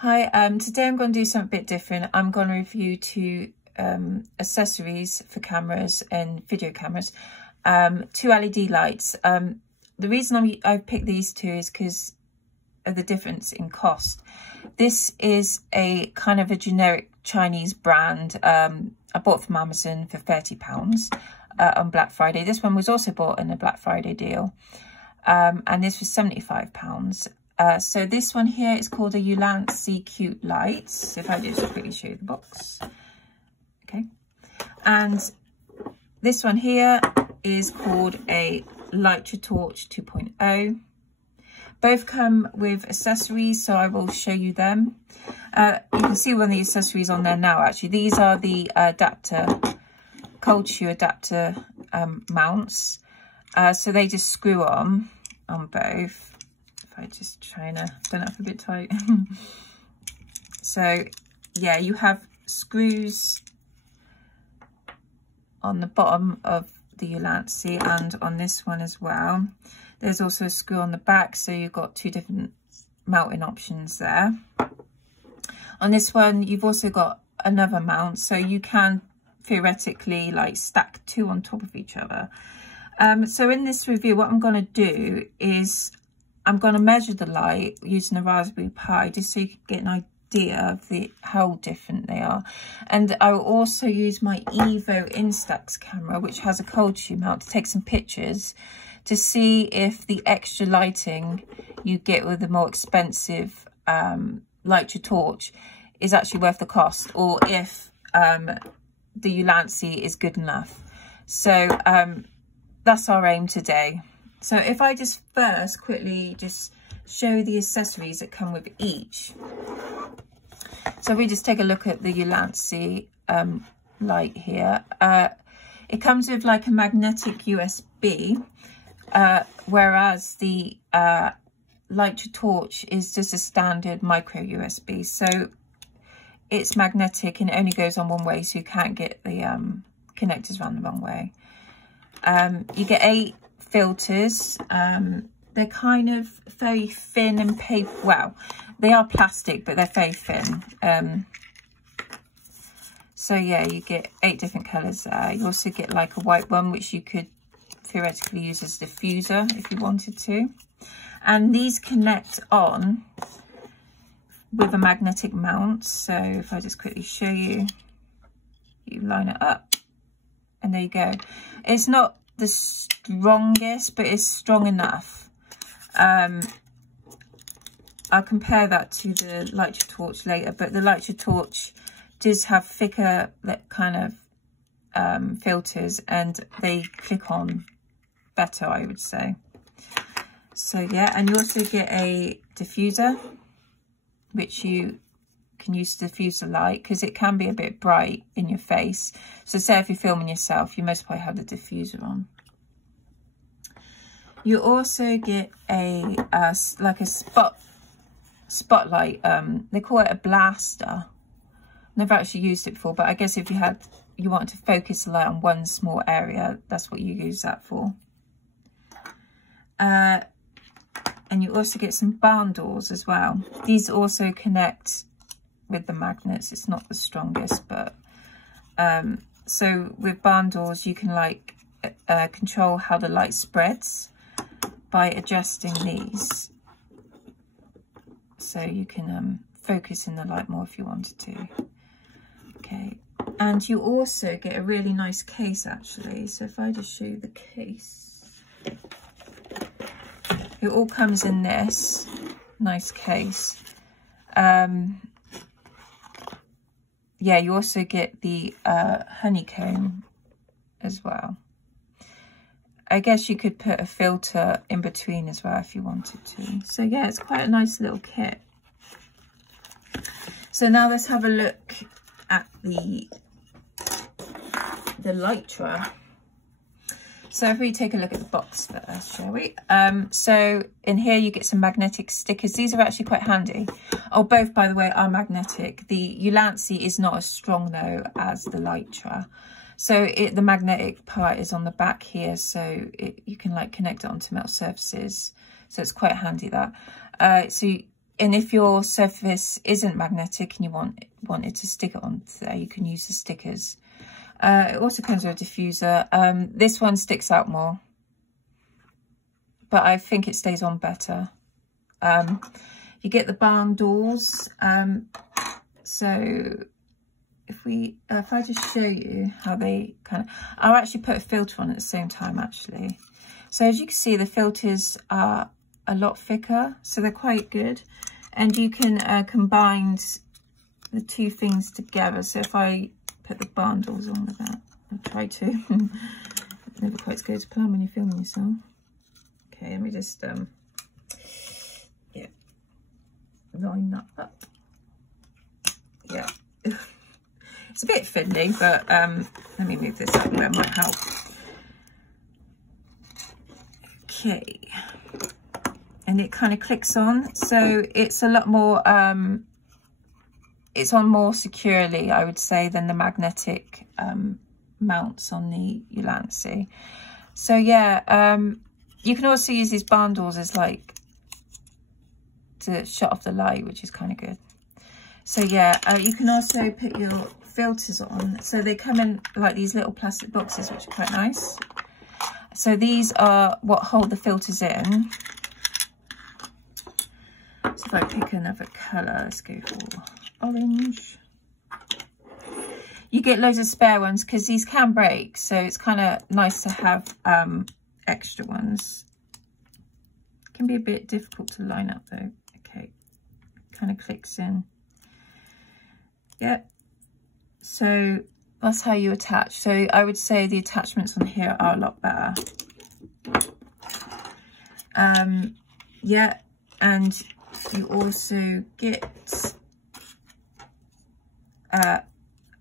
Hi, today I'm going to do something a bit different. I'm going to review two accessories for cameras and video cameras, two LED lights. The reason I've picked these two is because of the difference in cost. This is a kind of a generic Chinese brand. I bought from Amazon for £30 on Black Friday. This one was also bought in a Black Friday deal, and this was £75. So this one here is called a Ulanzi Cute Light. So if I just quickly show you the box. Okay. And this one here is called a Litra Torch 2.0. Both come with accessories, so I will show you them. You can see one of the accessories on there now, actually. These are the adapter, cold shoe adapter mounts. So they just screw on both. I just trying to done it up a bit tight. So yeah, you have screws on the bottom of the Ulanzi and on this one as well. There's also a screw on the back, so you've got two different mounting options there. On this one, you've also got another mount, so you can theoretically like stack two on top of each other. So in this review, what I'm going to do is I'm going to measure the light using a Raspberry Pi just so you can get an idea of how different they are. And I will also use my Evo Instax camera, which has a cold shoe mount, to take some pictures to see if the extra lighting you get with the more expensive Litra Torch is actually worth the cost, or if the Ulanzi is good enough. So that's our aim today. So if I just first quickly just show the accessories that come with each. So we just take a look at the Ulanzi light here. It comes with like a magnetic USB, whereas the Litra Torch is just a standard micro USB. So it's magnetic and it only goes on one way, so you can't get the connectors around the wrong way. You get 8 filters. They're kind of very thin and paper. Well, they are plastic, but they're very thin. So yeah, you get 8 different colors there. You also get like a white one, which you could theoretically use as a diffuser if you wanted to. And these connect on with a magnetic mount. So if I just quickly show you, you line it up and there you go. It's not the strongest, but it's strong enough. I'll compare that to the Litra Torch later, but the Litra Torch does have thicker kind of filters and they click on better, I would say. So yeah, and you also get a diffuser, which you can use to diffuse the light because it can be a bit bright in your face. So say if you're filming yourself, you most probably have the diffuser on. You also get a like a spotlight. They call it a blaster. Never actually used it before, but I guess if you want to focus the light on one small area, that's what you use that for. And you also get some barn doors as well. These also connect with the magnets. It's not the strongest, but so with barn doors you can like control how the light spreads by adjusting these, so you can focus in the light more if you wanted to. Okay, and you also get a really nice case actually. So if I just show you the case, it all comes in this nice case. Yeah, you also get the honeycomb as well. I guess you could put a filter in between as well if you wanted to. So yeah, it's quite a nice little kit. So now let's have a look at the Litra. So if we take a look at the box first, shall we? So in here you get some magnetic stickers. These are actually quite handy. Oh, both, by the way, are magnetic. The Ulanzi is not as strong though as the Litra. So the magnetic part is on the back here, so you can like connect it onto metal surfaces. So it's quite handy that. So if your surface isn't magnetic and you wanted to stick it on there, you can use the stickers. It also comes with a diffuser. This one sticks out more, but I think it stays on better. You get the barn doors. So if I just show you how they I'll actually put a filter on at the same time actually. So as you can see, the filters are a lot thicker, so they're quite good. And you can combine the two things together. So if I put the barn doors on with that, I'll try to. It never quite goes to plan when you're filming yourself. Okay, let me just yeah, line that up. Yeah, it's a bit fiddly, but let me move this up where it might help. Okay, and it kind of clicks on, so it's a lot more it's on more securely, I would say, than the magnetic mounts on the Ulanzi. So yeah, you can also use these barn doors as like to shut off the light, which is kind of good. So yeah, you can also put your filters on. So they come in like these little plastic boxes, which are quite nice. So these are what hold the filters in. So if I pick another colour, let's go for orange. You get loads of spare ones because these can break, so it's kind of nice to have extra ones. It can be a bit difficult to line up though. Okay, kind of clicks in. Yep, so that's how you attach. So I would say the attachments on here are a lot better. Yeah, and you also get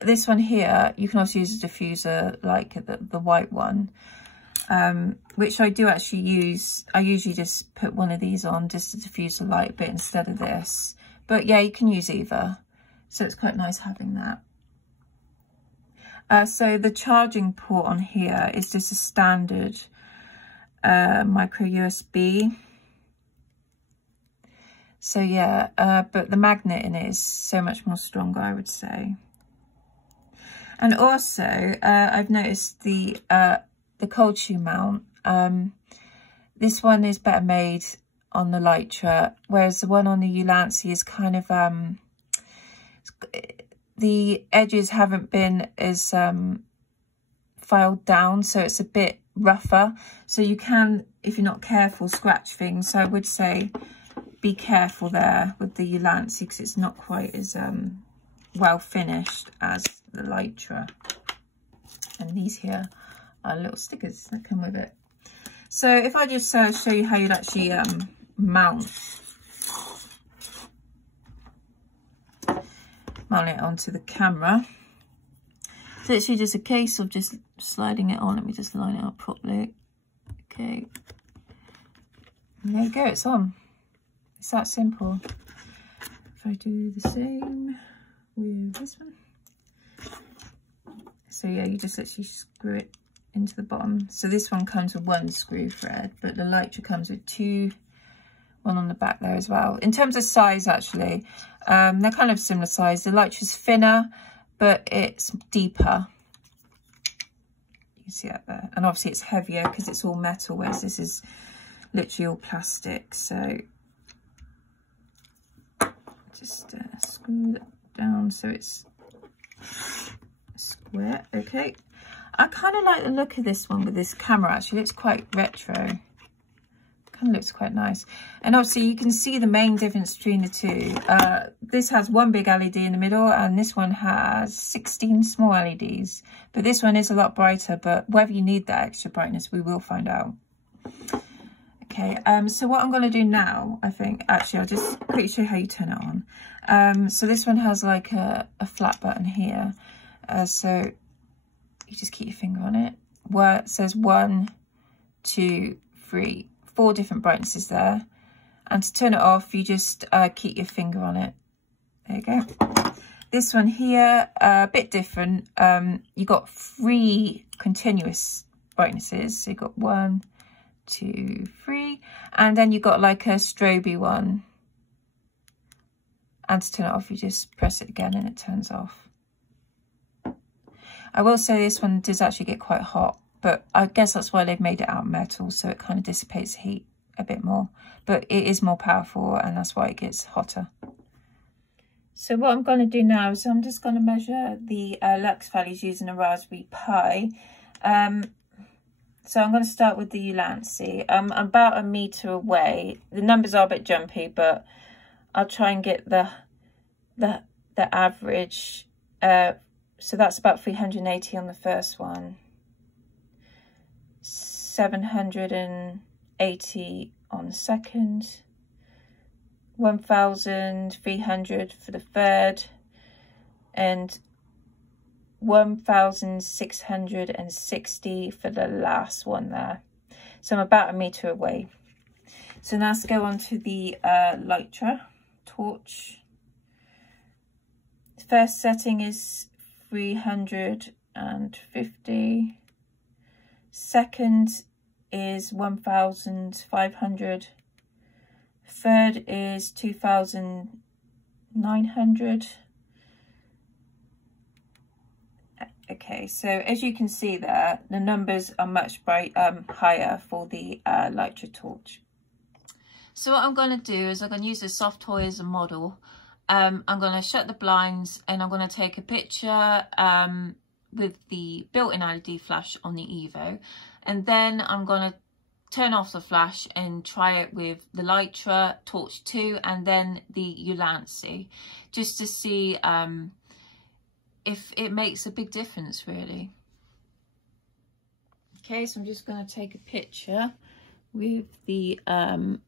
this one here. You can also use a diffuser like the white one, which I do actually use. I usually just put one of these on just to diffuse the light bit instead of this, but yeah, you can use either. So it's quite nice having that. So the charging port on here is just a standard micro USB. So yeah, but the magnet in it is so much more stronger, I would say. And also, I've noticed the cold shoe mount. This one is better made on the Litra, whereas the one on the Ulanzi is kind of the edges haven't been as filed down, so it's a bit rougher. So you can, if you're not careful, scratch things. So I would say be careful there with the Ulanzi because it's not quite as well finished as the Litra. And these here are little stickers that come with it. So if I just show you how you'd actually mount it onto the camera. So it's actually just a case of just sliding it on. Let me just line it up properly. Okay. And there you go, it's on. It's that simple. If I do the same with this one. So yeah, you just literally screw it into the bottom. So this one comes with one screw thread, but the Litra comes with two. One on the back there as well. In terms of size, actually, they're kind of similar size. The Litra's thinner, but it's deeper. You can see that there. And obviously it's heavier because it's all metal, whereas this is literally all plastic. So just screw that down so it's square. Okay. I kind of like the look of this one with this camera, actually. It's quite retro. Kind of looks quite nice. And obviously you can see the main difference between the two. This has one big LED in the middle and this one has 16 small LEDs. But this one is a lot brighter, but whether you need that extra brightness, we will find out. Okay, so what I'm going to do now, I think, actually, I'll just quickly show you how you turn it on. So this one has like a flat button here. So you just keep your finger on it. Where it says 1, 2, 3, 4 different brightnesses there. And to turn it off, you just keep your finger on it. There you go. This one here, a bit different. You got 3 continuous brightnesses. So you got 1, 2, 3, and then you got like a strobe one. And to turn it off, you just press it again and it turns off. I will say this one does actually get quite hot, but I guess that's why they've made it out of metal, so it kind of dissipates heat a bit more. But it is more powerful, and that's why it gets hotter. So what I'm going to do now is I'm just going to measure the lux values using a Raspberry Pi. So I'm going to start with the Ulanzi. I'm about 1 meter away. The numbers are a bit jumpy, but I'll try and get the average. So that's about 380 on the first one, 780 on the second, 1,300 for the third, and 1,660 for the last one there. So I'm about 1 meter away. So now let's go on to the Litra torch. The first setting is 350. Second is 1,500. Third is 2,900. Okay, so as you can see there, the numbers are much higher for the Litra torch. So what I'm going to do is I'm going to use the soft toy as a model. I'm going to shut the blinds and I'm going to take a picture with the built-in LED flash on the Evo, and then I'm going to turn off the flash and try it with the Litra Torch 2 and then the Ulanzi, just to see if it makes a big difference really. Okay, so I'm just going to take a picture with the Evo.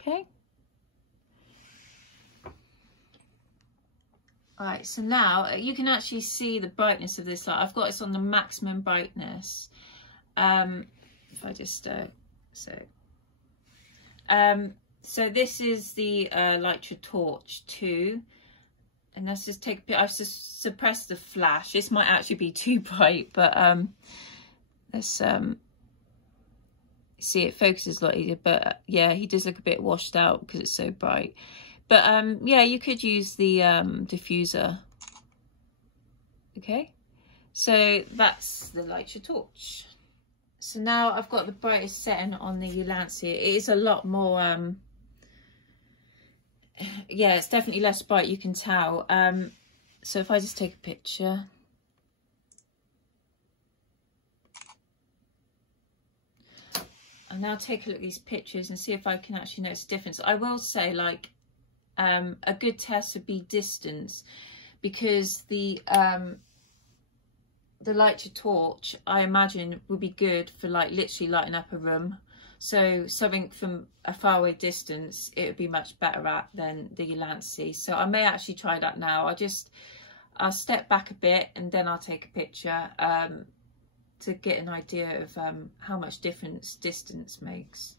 Okay. Alright, so now you can actually see the brightness of this light. I've got this on the maximum brightness. If I just so this is the Litra Torch 2, and let's just take a bit. I've just suppressed the flash. This might actually be too bright, but let's see, it focuses a lot easier. But yeah, he does look a bit washed out because it's so bright. But yeah, you could use the diffuser. Okay, so that's the Litra Torch. So now I've got the brightest setting on the Ulanzi. It is a lot more, yeah, it's definitely less bright, you can tell. So if I just take a picture. I'll now take a look at these pictures and see if I can actually notice a difference. I will say, like, a good test would be distance, because the Litra Torch, I imagine, would be good for like literally lighting up a room. So something from a faraway distance, it would be much better at than the Ulanzi. So I may actually try that now. I'll step back a bit and then I'll take a picture to get an idea of how much difference distance makes.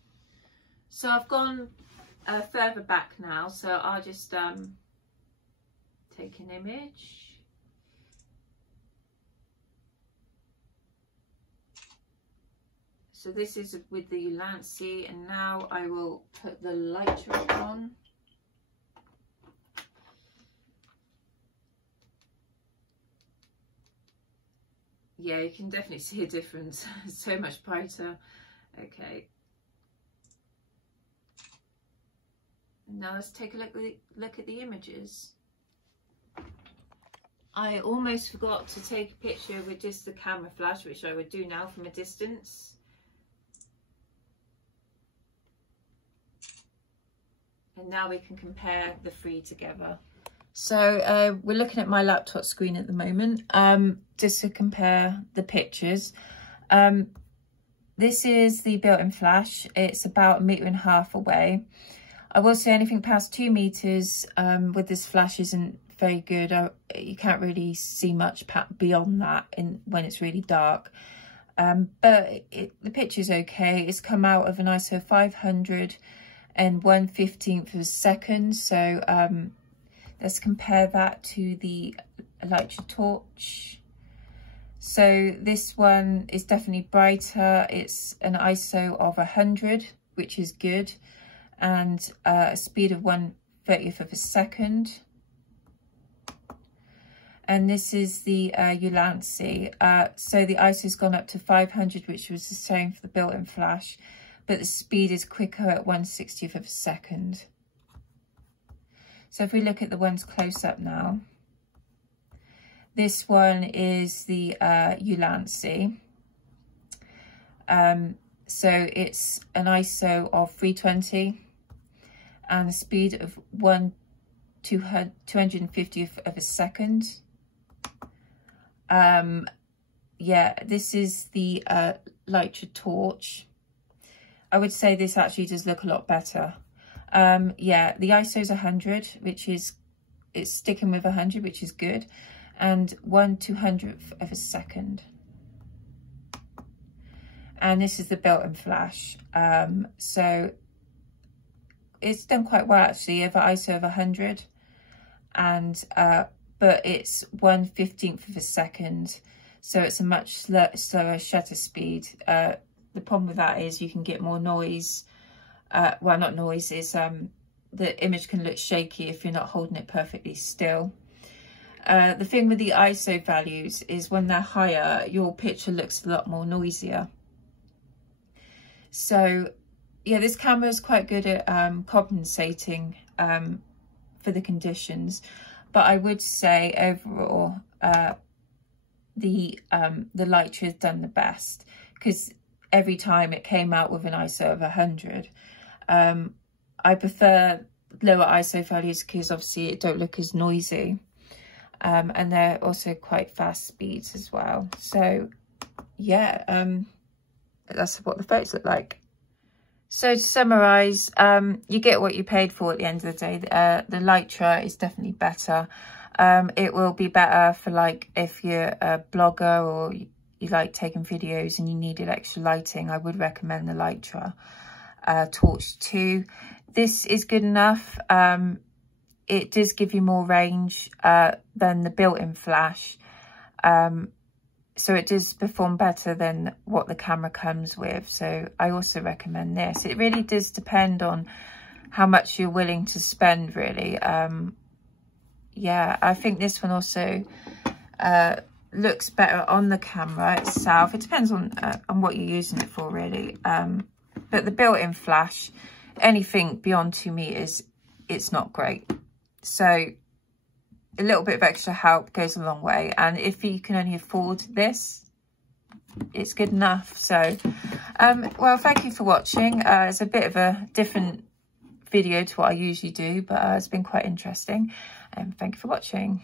So I've gone further back now, so I'll just take an image. So this is with the Ulanzi, and now I will put the Litra on. Yeah, you can definitely see a difference. It's so much brighter. Okay. Now let's take a look at the images. I almost forgot to take a picture with just the camera flash, which I would do now from a distance. And now we can compare the three together. So we're looking at my laptop screen at the moment, just to compare the pictures. This is the built-in flash. It's about 1.5 meters away. I will say anything past 2 meters with this flash isn't very good. You can't really see much beyond that when it's really dark. But the picture's okay. It's come out of an ISO 500 and 1/15 of a second. So let's compare that to the Litra Torch. So this one is definitely brighter. It's an ISO of 100, which is good, and a speed of 1/30th of a second. And this is the Ulanzi. So the ISO's gone up to 500, which was the same for the built-in flash, but the speed is quicker at 1/60th of a second. So if we look at the ones close up now, this one is the Ulanzi. So it's an ISO of 320 and a speed of 1/250th of a second. Yeah, this is the Litra torch. I would say this actually does look a lot better. Yeah, the ISO is 100, which is, it's sticking with 100, which is good, and 1/200th of a second. And this is the built-in flash. So it's done quite well actually, over ISO of 100, and but it's 1/15th of a second, so it's a much slower shutter speed. The problem with that is you can get more noise. Well, not noise, is the image can look shaky if you're not holding it perfectly still. The thing with the ISO values is when they're higher, your picture looks a lot more noisier. So yeah, this camera is quite good at compensating for the conditions, but I would say overall the Litra has done the best, because every time it came out with an ISO of 100. I prefer lower ISO values because obviously it don't look as noisy, and they're also quite fast speeds as well. So yeah, that's what the photos look like. So to summarise, you get what you paid for at the end of the day. The Litra is definitely better. It will be better for like if you're a blogger or you like taking videos and you needed extra lighting. I would recommend the Litra Torch 2. This is good enough. It does give you more range than the built-in flash. So it does perform better than what the camera comes with. So I also recommend this. It really does depend on how much you're willing to spend, really. Yeah, I think this one also looks better on the camera itself. It depends on what you're using it for, really. But the built-in flash, anything beyond 2 meters, it's not great. So a little bit of extra help goes a long way, and if you can only afford this, it's good enough. So well, thank you for watching. It's a bit of a different video to what I usually do, but it's been quite interesting, and thank you for watching.